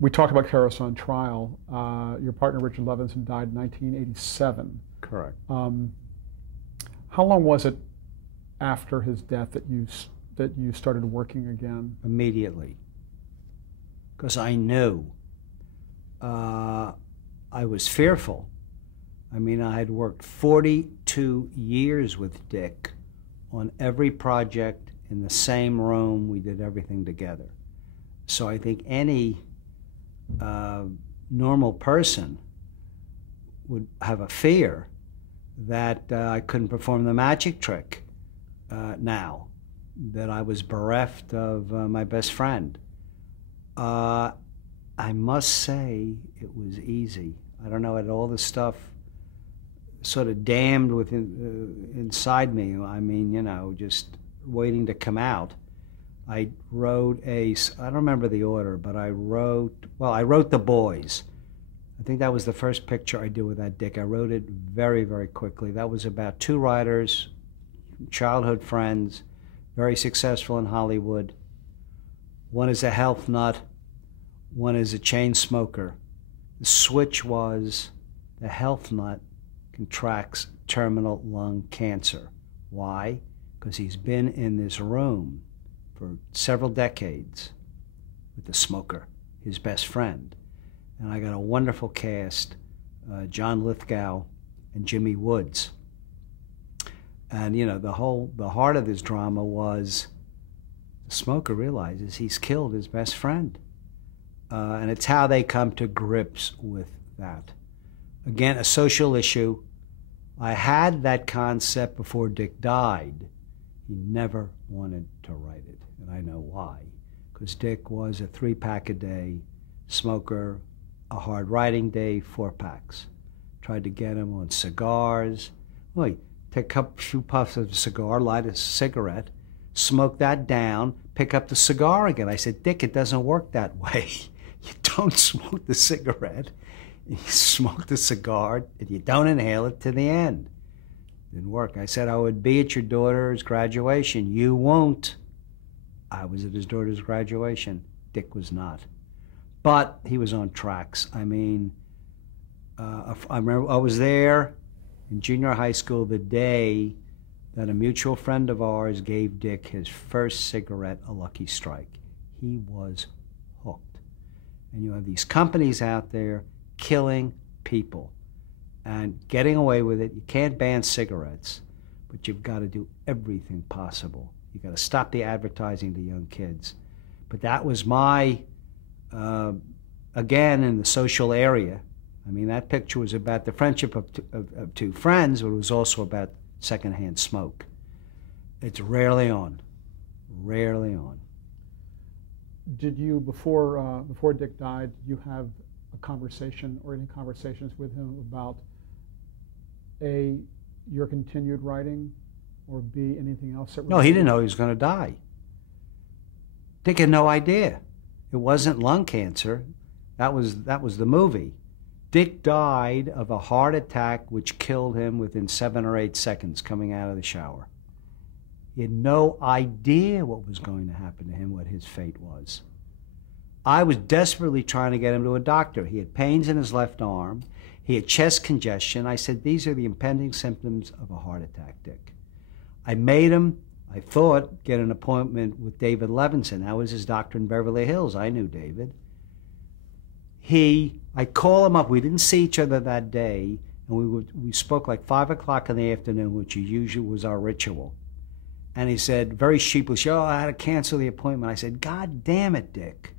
We talked about Karas on trial. Your partner, Richard Levinson, died in 1987. Correct. How long was it after his death that you started working again? Immediately. Because I knew. I was fearful. I mean, I had worked 42 years with Dick on every project in the same room. We did everything together. So I think any normal person would have a fear that I couldn't perform the magic trick now, that I was bereft of my best friend. I must say it was easy. I don't know, all this stuff sort of damned within inside me. I mean, you know, just waiting to come out. I wrote I don't remember the order, but I wrote The Boys. I think that was the first picture I did with that Dick. I wrote it very, very quickly. That was about two writers, childhood friends, very successful in Hollywood. One is a health nut, one is a chain smoker. The switch was the health nut contracts terminal lung cancer. Why? Because he's been in this room for several decades with the smoker, his best friend. And I got a wonderful cast, John Lithgow and Jimmy Woods. And you know, the heart of this drama was the smoker realizes he's killed his best friend. And it's how they come to grips with that. Again, a social issue. I had that concept before Dick died. He never wanted to write it, and I know why. Because Dick was a 3-pack a day smoker, a hard writing day, 4-packs. Tried to get him on cigars. Well, he'd take a few puffs of a cigar, light a cigarette, smoke that down, pick up the cigar again. I said, Dick, it doesn't work that way. You don't smoke the cigarette, you smoke the cigar, and you don't inhale it to the end. Didn't work. I said I would be at your daughter's graduation. You won't. I was at his daughter's graduation. Dick was not. But he was on tracks. I mean, I remember I was there in junior high school the day that a mutual friend of ours gave Dick his first cigarette, a Lucky Strike. He was hooked. And you have these companies out there killing people and getting away with it. You can't ban cigarettes, but you've got to do everything possible. You've got to stop the advertising to young kids. But that was my, again, in the social area. I mean, that picture was about the friendship of two friends, but it was also about secondhand smoke. It's rarely on, rarely on. Did you, before Dick died, did you have a conversation or any conversations with him about A, your continued writing, or B, anything else that? No, he didn't know he was going to die. Dick had no idea. It wasn't lung cancer. That was the movie. Dick died of a heart attack which killed him within 7 or 8 seconds coming out of the shower. He had no idea what was going to happen to him, what his fate was. I was desperately trying to get him to a doctor. He had pains in his left arm. He had chest congestion. I said, these are the impending symptoms of a heart attack, Dick. I made him, I thought, get an appointment with David Levinson. That was his doctor in Beverly Hills. I knew David. I call him up. We didn't see each other that day, and we spoke like 5 o'clock in the afternoon, which usually was our ritual. And he said, very sheepish, oh, I had to cancel the appointment. I said, God damn it, Dick.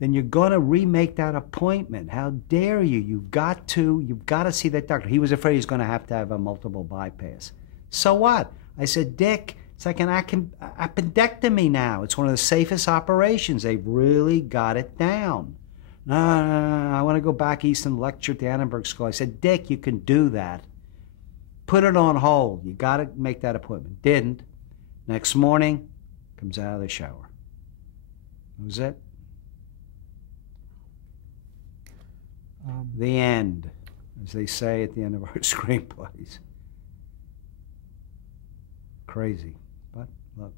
Then you're going to remake that appointment. How dare you? You've got to see that doctor. He was afraid he's going to have a multiple bypass. So what? I said, Dick, it's like an appendectomy now. It's one of the safest operations. They've really got it down. No, I want to go back east and lecture at the Annenberg School. I said, Dick, you can do that. Put it on hold. You got to make that appointment. Didn't. Next morning, comes out of the shower. That was it. The end, as they say at the end of our screenplays. Crazy, but look,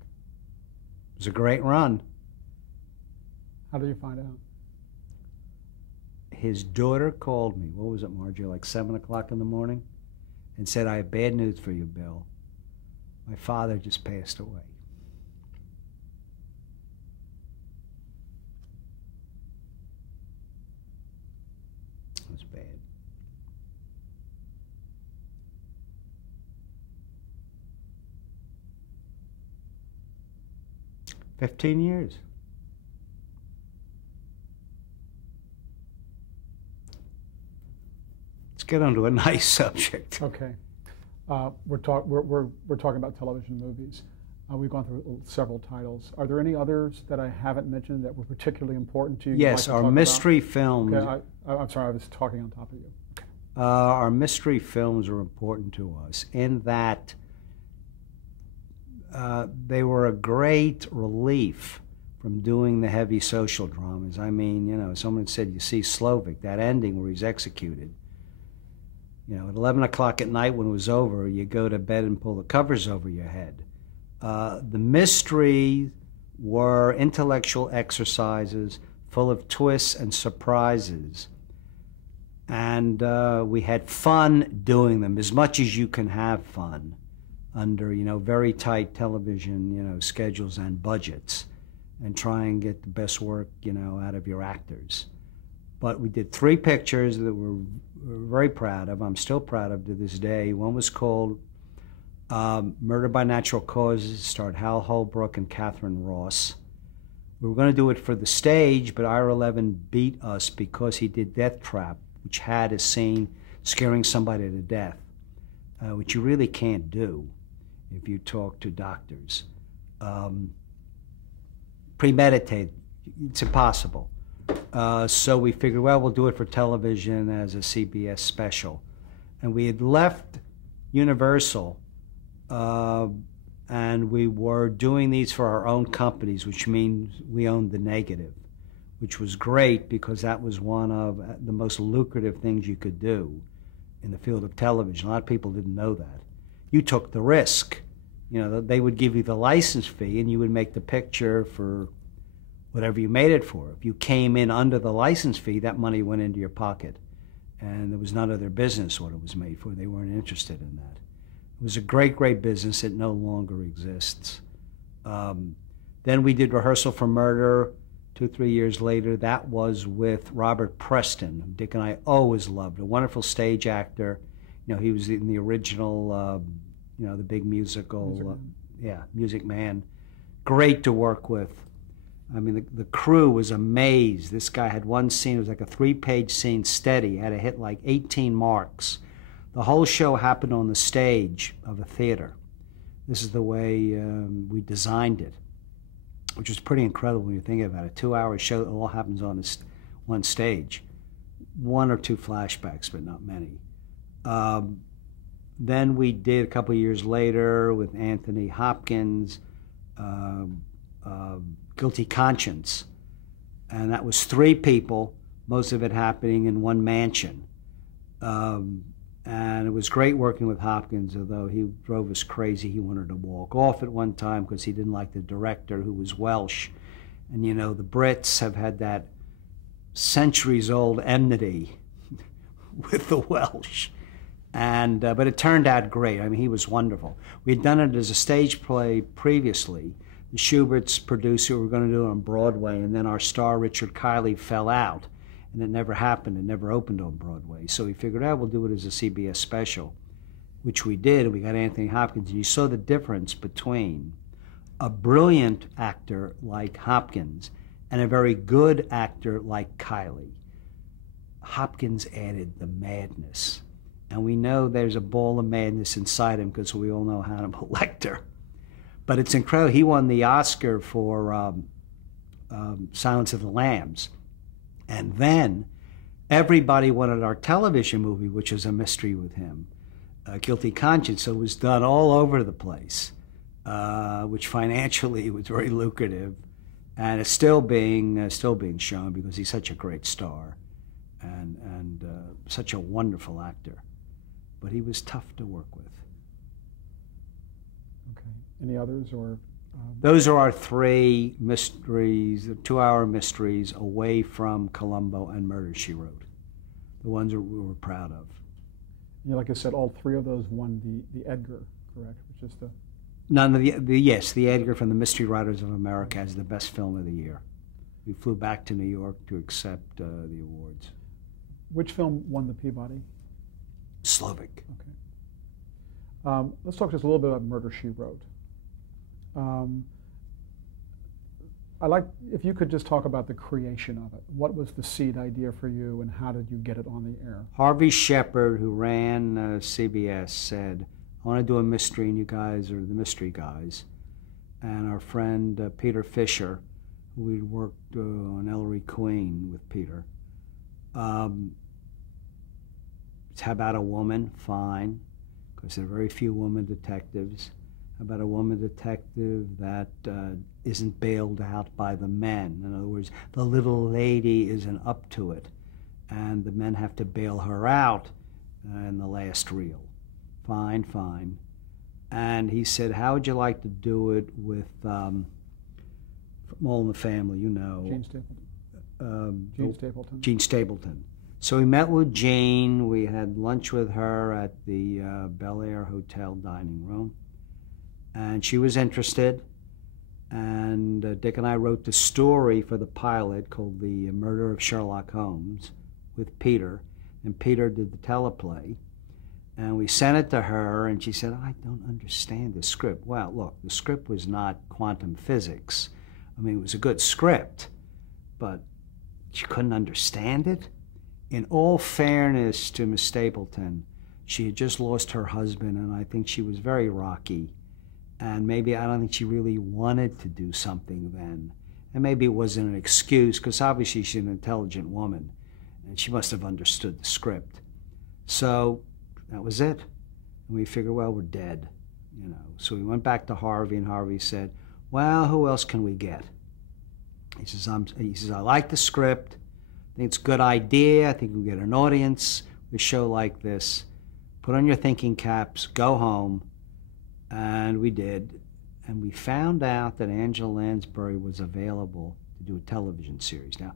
it was a great run. How did you find out? his daughter called me. What was it, Marjorie? Like 7 o'clock in the morning, and said, "I have bad news for you, Bill. My father just passed away." It was bad. 15 years. Let's get on to a nice subject. Okay. We're talking about television movies. We've gone through several titles. Are there any others that I haven't mentioned that were particularly important to you? Yes, our mystery films. Okay, I'm sorry, I was talking on top of you. Okay. Our mystery films are important to us in that they were a great relief from doing the heavy social dramas. I mean, you know, someone said, you see Slovik, that ending where he's executed. You know, at 11 o'clock at night when it was over, you go to bed and pull the covers over your head. The mysteries were intellectual exercises full of twists and surprises. And we had fun doing them, as much as you can have fun under, you know, very tight television, you know, schedules and budgets, and try and get the best work, you know, out of your actors. But we did 3 pictures that we're very proud of. I'm still proud of to this day. One was called Murder by Natural Causes. It starred Hal Holbrook and Catherine Ross. We were going to do it for the stage, but IR11 beat us because he did Death Trap, which had a scene scaring somebody to death, which you really can't do if you talk to doctors. Premeditated, it's impossible. So we figured, well, we'll do it for television as a CBS special. And we had left Universal, and we were doing these for our own companies, which means we owned the negative, which was great because that was one of the most lucrative things you could do in the field of television. A lot of people didn't know that. You took the risk. You know, they would give you the license fee and you would make the picture for whatever you made it for. If you came in under the license fee, that money went into your pocket. And it was none of their business what it was made for. They weren't interested in that. It was a great, great business. It no longer exists. Then we did Rehearsal for Murder 2-3 years later. That was with Robert Preston, who Dick and I always loved, a wonderful stage actor. You know, he was in the original, you know, the big musical, Music Man. Great to work with. I mean, the crew was amazed. This guy had one scene, it was like a 3-page scene steady, had to hit like 18 marks. The whole show happened on the stage of a theater. This is the way we designed it, which was pretty incredible when you think about it. 2-hour show that all happens on this one stage. 1 or 2 flashbacks, but not many. Then we did a couple years later with Anthony Hopkins, Guilty Conscience. And that was 3 people, most of it happening in one mansion. And it was great working with Hopkins, although he drove us crazy. He wanted to walk off at one time because he didn't like the director, who was Welsh. And, you know, the Brits have had that centuries-old enmity with the Welsh. And but it turned out great. I mean, he was wonderful. We had done it as a stage play previously. The Schubert's producer, we were going to do it on Broadway, and then our star, Richard Kiley, fell out. And it never happened. It never opened on Broadway. So we figured out we'll do it as a CBS special, which we did. And we got Anthony Hopkins. And you saw the difference between a brilliant actor like Hopkins and a very good actor like Kiley. Hopkins added the madness. And we know there's a ball of madness inside him because we all know Hannibal Lecter. But it's incredible. He won the Oscar for Silence of the Lambs. And then everybody wanted our television movie, which was a mystery with him, Guilty Conscience. So it was done all over the place, which financially was very lucrative. And it's still being shown because he's such a great star and such a wonderful actor. But he was tough to work with. Okay. Any others or? Those are our 3 mysteries, 2-hour mysteries away from Columbo and Murder, She Wrote. the ones that we were proud of. Like I said, all three of those won the Edgar, correct? Which is the None of the Edgar from the Mystery Writers of America as the best film of the year. We flew back to New York to accept the awards. Which film won the Peabody? Slovak. Okay. Let's talk just a little bit about Murder, She Wrote. I'd like if you could just talk about the creation of it. What was the seed idea for you, and how did you get it on the air? Harvey Shepard, who ran CBS, said, I want to do a mystery, and you guys are the mystery guys. And our friend Peter Fisher, who we'd worked on Ellery Queen with Peter, how about a woman? Fine, because there are very few women detectives. How about a woman detective that isn't bailed out by the men? In other words, the little lady isn't up to it, and the men have to bail her out in the last reel. Fine, fine. And he said, how would you like to do it with All in the Family, you know? Gene Stapleton. Gene Stapleton. Gene Stapleton. So we met with Jane. We had lunch with her at the Bel Air Hotel dining room. And she was interested. And Dick and I wrote the story for the pilot called The Murder of Sherlock Holmes with Peter. And Peter did the teleplay. And we sent it to her, and she said, I don't understand the script. Well, look, the script was not quantum physics. I mean, it was a good script, but she couldn't understand it. In all fairness to Miss Stapleton, she had just lost her husband, and I think she was very rocky. And maybe I don't think she really wanted to do something then. And maybe it wasn't an excuse, because obviously she's an intelligent woman, and she must have understood the script. So that was it. And we figured, well, we're dead, you know. So we went back to Harvey, and Harvey said, well, who else can we get? He says, I like the script. I think it's a good idea. I think we'll get an audience with a show like this. Put on your thinking caps, go home. And we did. And we found out that Angela Lansbury was available to do a television series. Now,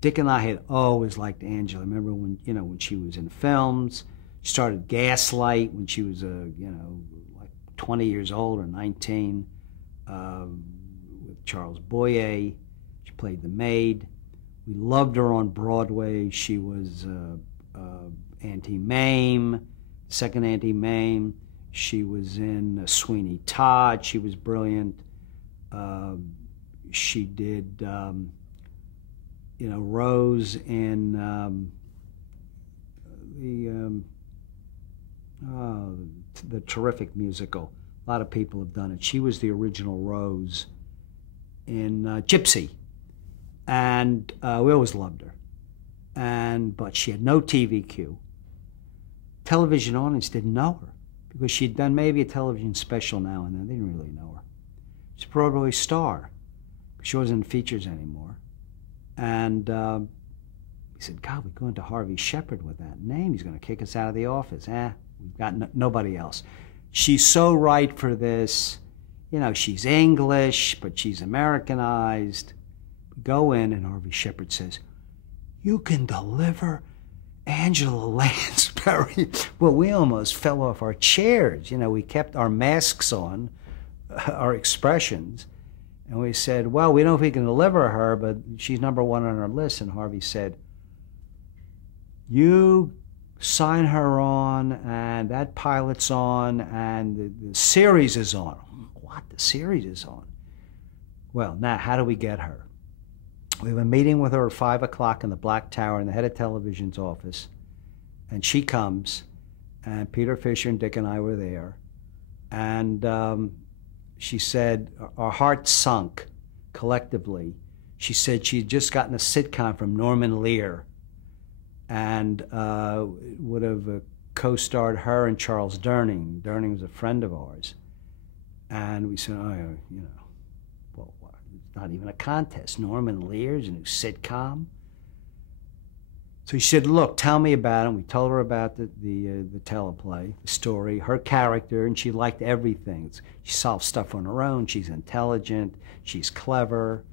Dick and I had always liked Angela. I remember when, you know, when she was in films. She started Gaslight when she was, like 20 years old or 19 with Charles Boyer. She played the maid. We loved her on Broadway. She was Auntie Mame, second Auntie Mame. She was in Sweeney Todd. She was brilliant. She did, Rose in the terrific musical. A lot of people have done it. She was the original Rose in Gypsy. And we always loved her. But she had no TV cue. Television audience didn't know her because she'd done maybe a television special now and then. They didn't really know her. She's a Broadway star. She wasn't in features anymore. And he said, God, we're going to Harvey Shepard with that name. He's going to kick us out of the office. We've got nobody else. She's so right for this. You know, she's English, but she's Americanized. Go in, and Harvey Shepard says, you can deliver Angela Lansbury. Well, we almost fell off our chairs. You know, we kept our masks on, our expressions, and we said, well, we don't know if we can deliver her, but she's number one on our list. And Harvey said, you sign her on, and that pilot's on, and the series is on. What? The series is on? Well, now, how do we get her? We have a meeting with her at 5 o'clock in the Black Tower in the head of television's office, and she comes, and Peter Fisher and Dick and I were there, and she said our hearts sunk collectively. She said she'd just gotten a sitcom from Norman Lear, and would have co-starred her and Charles Durning. Durning was a friend of ours, and we said, oh, you know. Not even a contest. Norman Lear's a new sitcom. So she said, look, tell me about it. And we told her about the teleplay, the story, her character, and she liked everything. She solves stuff on her own. She's intelligent. She's clever.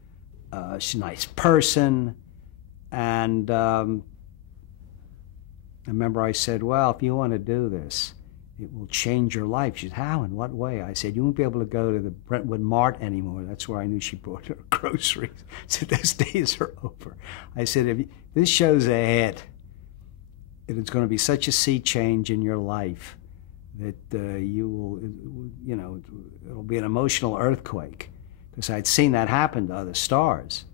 She's a nice person. And I remember I said, well, if you want to do this, it will change your life. She said, how, in what way? I said, you won't be able to go to the Brentwood Mart anymore. That's where I knew she brought her groceries. I said, those days are over. I said, if this show's a hit, it's going to be such a sea change in your life that you will, you know, it'll be an emotional earthquake. Because I'd seen that happen to other stars.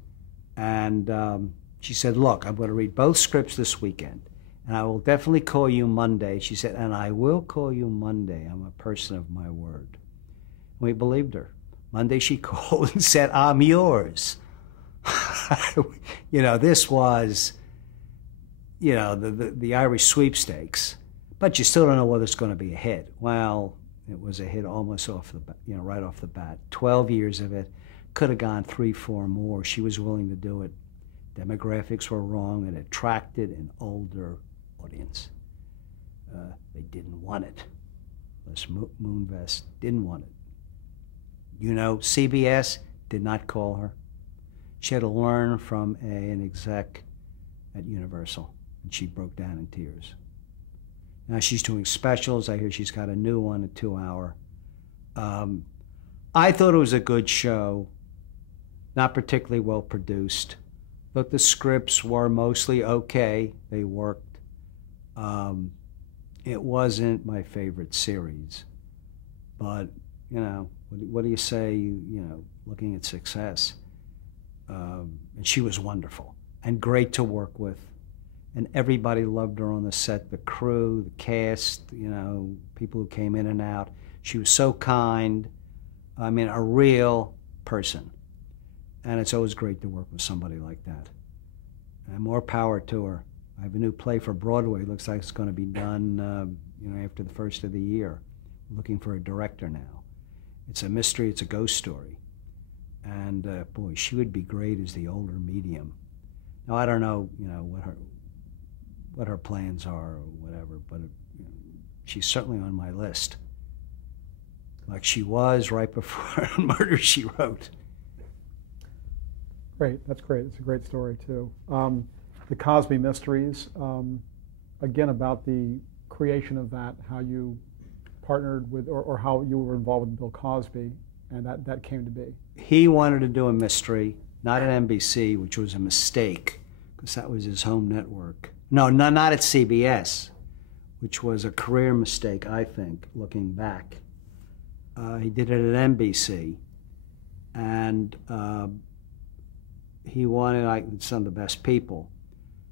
And she said, look, I'm going to read both scripts this weekend. And I will definitely call you Monday. She said, and I will call you Monday. I'm a person of my word. And we believed her. Monday she called and said, I'm yours. You know, this was, you know, the Irish sweepstakes. But you still don't know whether it's going to be a hit. Well, it was a hit almost off the bat, you know, right off the bat. 12 years of it. Could have gone 3, 4 more. She was willing to do it. Demographics were wrong. It attracted an older audience. They didn't want it. Les Moonves didn't want it. You know, CBS did not call her. She had to learn from an exec at Universal, and she broke down in tears. Now she's doing specials. I hear she's got a new one, a 2-hour. I thought it was a good show, not particularly well produced. But the scripts were mostly okay. They worked. It wasn't my favorite series. But, you know, what do you say, you know, looking at success? And she was wonderful and great to work with. And everybody loved her on the set, the crew, the cast, you know, people who came in and out. She was so kind. I mean, a real person. And it's always great to work with somebody like that. And more power to her. I have a new play for Broadway. Looks like it's going to be done, you know, after the first of the year. We're looking for a director now. It's a mystery. It's a ghost story. And boy, she would be great as the older medium. Now I don't know, you know, what her plans are or whatever, but you know, she's certainly on my list. Like she was right before Murder, She Wrote. Great, that's great. It's a great story too. The Cosby Mysteries, again about the creation of that, how you partnered with, or how you were involved with Bill Cosby, and that came to be. He wanted to do a mystery, not at NBC, which was a mistake, because that was his home network. No, not at CBS, which was a career mistake, I think, looking back. He did it at NBC, and he wanted some of the best people.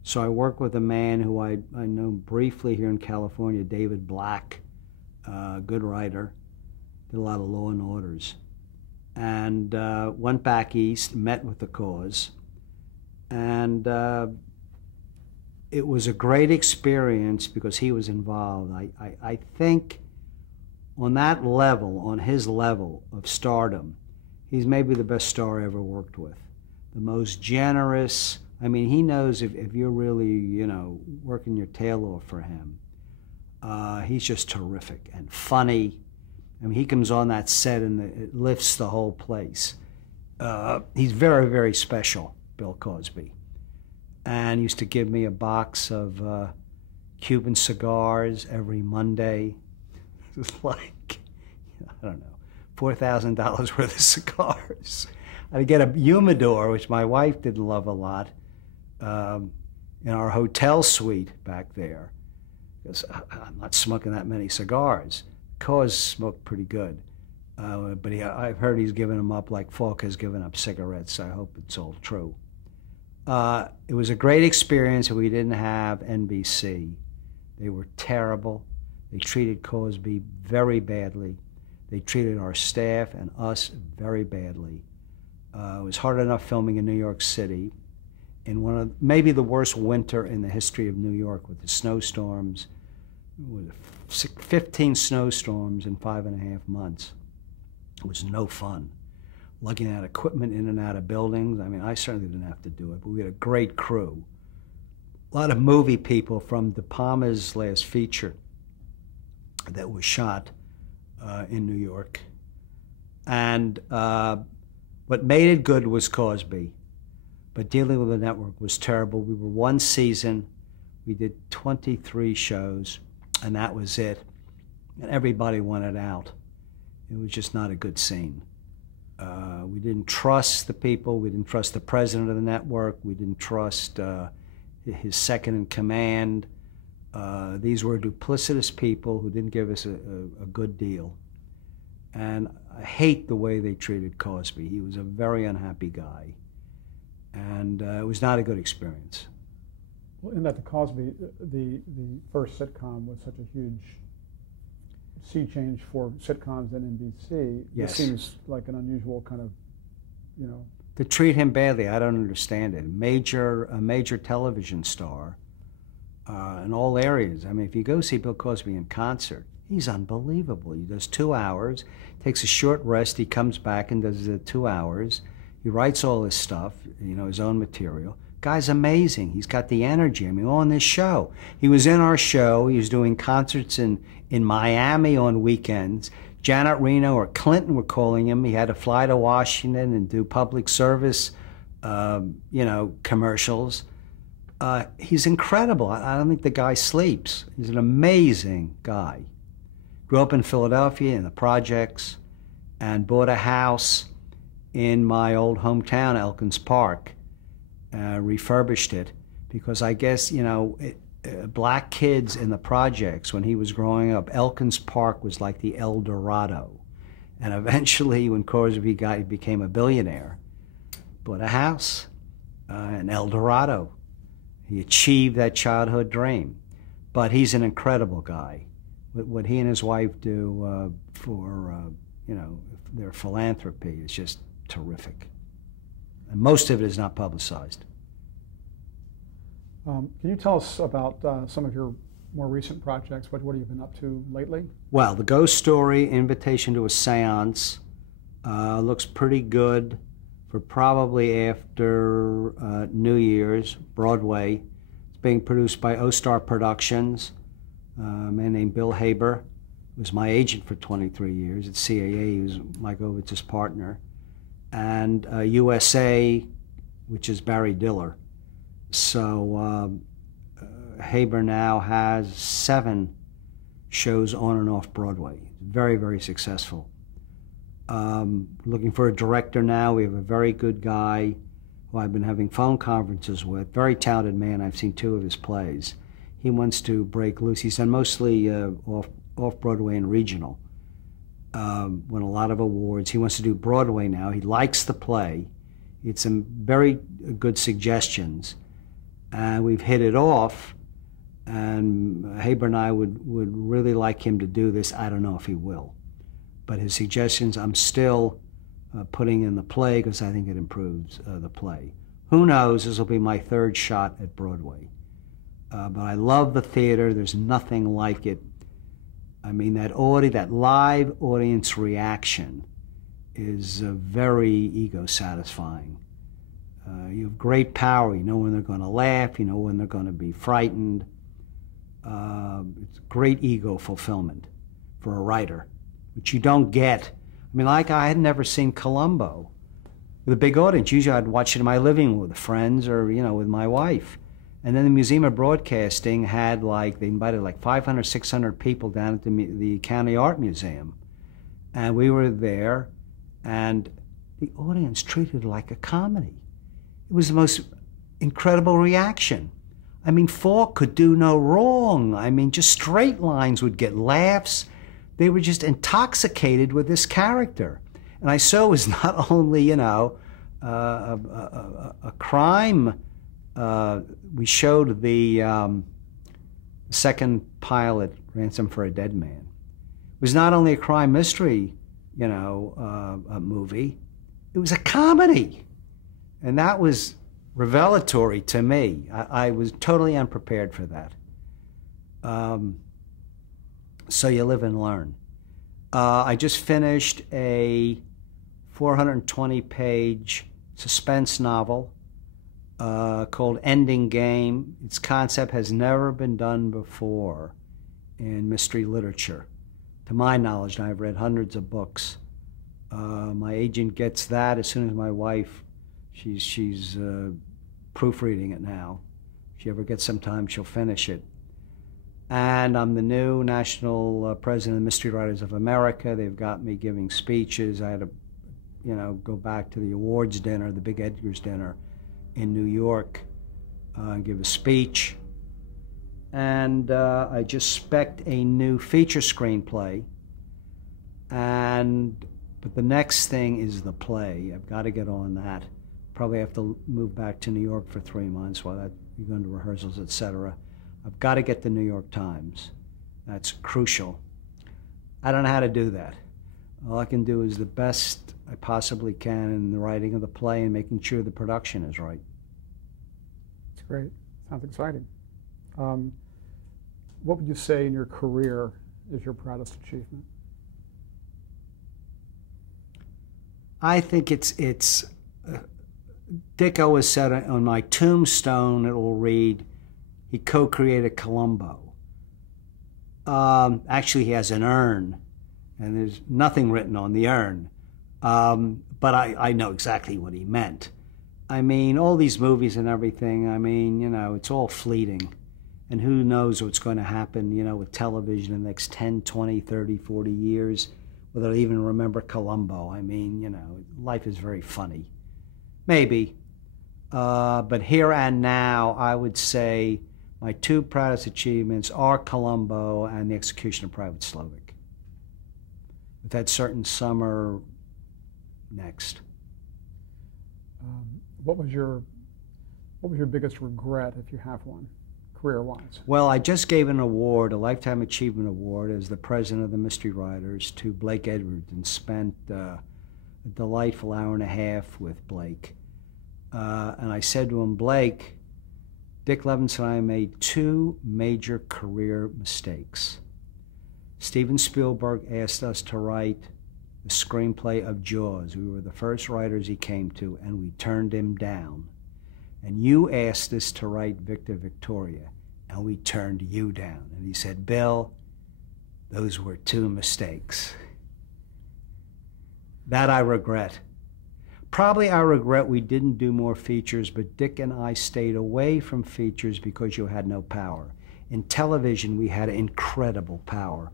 So I worked with a man who I know briefly here in California, David Black, good writer, did a lot of Law and Orders, and went back east, met with the cause, and it was a great experience because he was involved. I think on that level, on his level of stardom, he's maybe the best star I ever worked with. The most generous. I mean, he knows if you're really, you know, working your tail off for him. He's just terrific and funny. I mean, he comes on that set and it lifts the whole place. He's very, very special, Bill Cosby. And he used to give me a box of Cuban cigars every Monday. It was like, I don't know, $4,000 worth of cigars. I'd get a humidor, which my wife didn't love a lot, in our hotel suite back there, because I'm not smoking that many cigars. Cause smoked pretty good, but I've heard he's given them up like Falk has given up cigarettes. I hope it's all true. It was a great experience, and we didn't have NBC. They were terrible. They treated Cosby very badly. They treated our staff and us very badly. It was hard enough filming in New York City in one of maybe the worst winter in the history of New York with the snowstorms. With 15 snowstorms in 5.5 months. It was no fun. Lugging out equipment in and out of buildings. I mean, I certainly didn't have to do it, but we had a great crew. A lot of movie people from De Palma's last feature that was shot in New York. And what made it good was Cosby. But dealing with the network was terrible. We were one season. We did 23 shows, and that was it. And everybody wanted out. It was just not a good scene. We didn't trust the people. We didn't trust the president of the network. We didn't trust his second in command. These were duplicitous people who didn't give us a good deal. And I hate the way they treated Cosby. He was a very unhappy guy. And it was not a good experience. Well, in that the Cosby, the first sitcom was such a huge sea change for sitcoms in NBC. Yes. It seems like an unusual kind of, you know. To treat him badly, I don't understand it. A major television star in all areas. I mean, if you go see Bill Cosby in concert, he's unbelievable. He does 2 hours, takes a short rest, he comes back and does the 2 hours. He writes all his stuff, you know, his own material. Guy's amazing. He's got the energy. I mean, on this show. He was in our show. He was doing concerts in Miami on weekends. Janet Reno or Clinton were calling him. He had to fly to Washington and do public service, you know, commercials. He's incredible. I don't think the guy sleeps. He's an amazing guy. Grew up in Philadelphia in the projects and bought a house in my old hometown, Elkins Park. Refurbished it because I guess, you know, black kids in the projects when he was growing up, Elkins Park was like the El Dorado. And eventually when Cosby became a billionaire, bought a house in El Dorado. He achieved that childhood dream. But he's an incredible guy. What he and his wife do for, you know, their philanthropy is just terrific. And most of it is not publicized. Can you tell us about some of your more recent projects? What have you been up to lately? Well, the Ghost Story, Invitation to a Seance, looks pretty good for probably after New Year's, Broadway. It's being produced by O-Star Productions. A man named Bill Haber was my agent for 23 years at CAA. He was Mike Ovitz's partner. And USA, which is Barry Diller. So Haber now has 7 shows on and off Broadway. Very, very successful. Looking for a director now. We have a very good guy who I've been having phone conferences with. Very talented man. I've seen 2 of his plays. He wants to break loose. He's done mostly off-Broadway and regional. Won a lot of awards. He wants to do Broadway now. He likes the play. It's some very good suggestions. And we've hit it off. And Haber and I would really like him to do this. I don't know if he will. But his suggestions I'm still putting in the play because I think it improves the play. Who knows? This will be my 3rd shot at Broadway. But I love the theater. There's nothing like it. I mean, that live audience reaction is very ego-satisfying. You have great power. You know when they're going to laugh. You know when they're going to be frightened. It's great ego fulfillment for a writer, which you don't get. I mean, like I had never seen Columbo with a big audience. Usually I'd watch it in my living room with friends or, you know, with my wife. And then the Museum of Broadcasting had they invited 500, 600 people down at the County Art Museum. And we were there, and the audience treated it like a comedy. It was the most incredible reaction. I mean, Falk could do no wrong. I mean, just straight lines would get laughs. They were just intoxicated with this character. And I saw it was not only, you know, a crime. We showed the second pilot, Ransom for a Dead Man. It was not only a crime mystery, you know, a movie. It was a comedy. And that was revelatory to me. I was totally unprepared for that. So you live and learn. I just finished a 420-page suspense novel called Ending Game. Its concept has never been done before in mystery literature. To my knowledge, and I've read hundreds of books. My agent gets that as soon as my wife, she's proofreading it now. If she ever gets some time, she'll finish it. And I'm the new national president of Mystery Writers of America. They've got me giving speeches. I had to, go back to the awards dinner, the Big Edgar's dinner in New York, and give a speech. And I just spec'd a new feature screenplay. But the next thing is the play. I've got to get on that. Probably have to move back to New York for 3 months while you're going to rehearsals, etc. I've got to get the New York Times. That's crucial. I don't know how to do that. All I can do is the best I possibly can in the writing of the play and making sure the production is right. That's great. Sounds exciting. What would you say in your career is your proudest achievement? I think it's Dick always said on my tombstone it will read, he co-created Columbo. Actually, he has an urn, and there's nothing written on the urn. But I know exactly what he meant. I mean, all these movies and everything, I mean, it's all fleeting. And who knows what's going to happen, with television in the next 10, 20, 30, 40 years, whether they even remember Columbo. I mean, life is very funny. Maybe. But here and now, I would say my two proudest achievements are Columbo and The Execution of Private Slovic. With that certain summer next. What was your biggest regret, if you have one, career-wise? Well, I just gave an award, a Lifetime Achievement Award, as the president of the Mystery Writers to Blake Edwards, and spent a delightful hour and a half with Blake. And I said to him, Blake, Dick Levinson and I made two major career mistakes. Steven Spielberg asked us to write the screenplay of Jaws. We were the first writers he came to, and we turned him down. And you asked us to write Victor Victoria, and we turned you down. And he said, Bill, those were two mistakes. That I regret. Probably I regret we didn't do more features, but Dick and I stayed away from features because you had no power. In television, we had incredible power.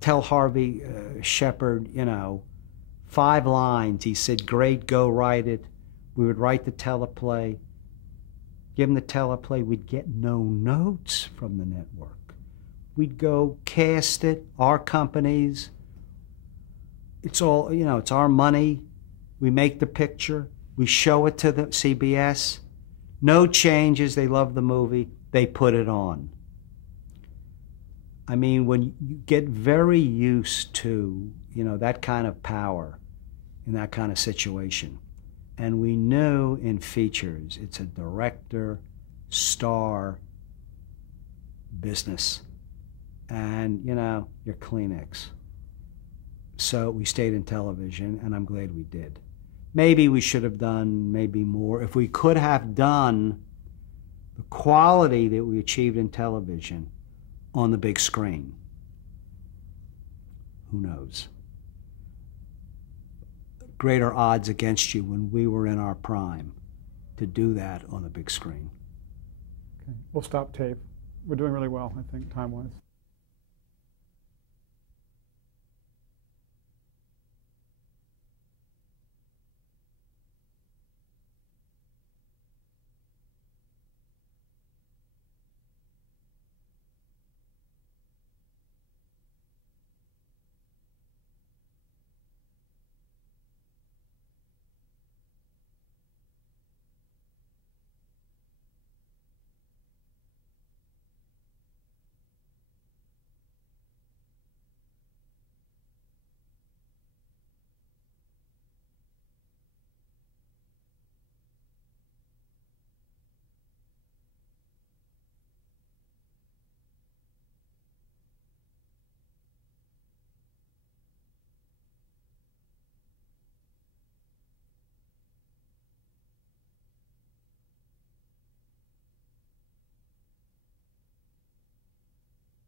Tell Harvey Shepard, 5 lines. He said, great, go write it. We would write the teleplay. Give him the teleplay. We'd get no notes from the network. We'd go cast it, our companies. It's all, it's our money. We make the picture. We show it to the CBS. No changes. They love the movie. They put it on. I mean, when you get very used to, that kind of power in that kind of situation. And we knew in features, it's a director, star business. And, you're Kleenex. So we stayed in television, and I'm glad we did. Maybe we should have done maybe more. If we could have done the quality that we achieved in television on the big screen, who knows? Greater odds against you when we were in our prime to do that on the big screen. Okay, we'll stop tape. We're doing really well, I think, time-wise.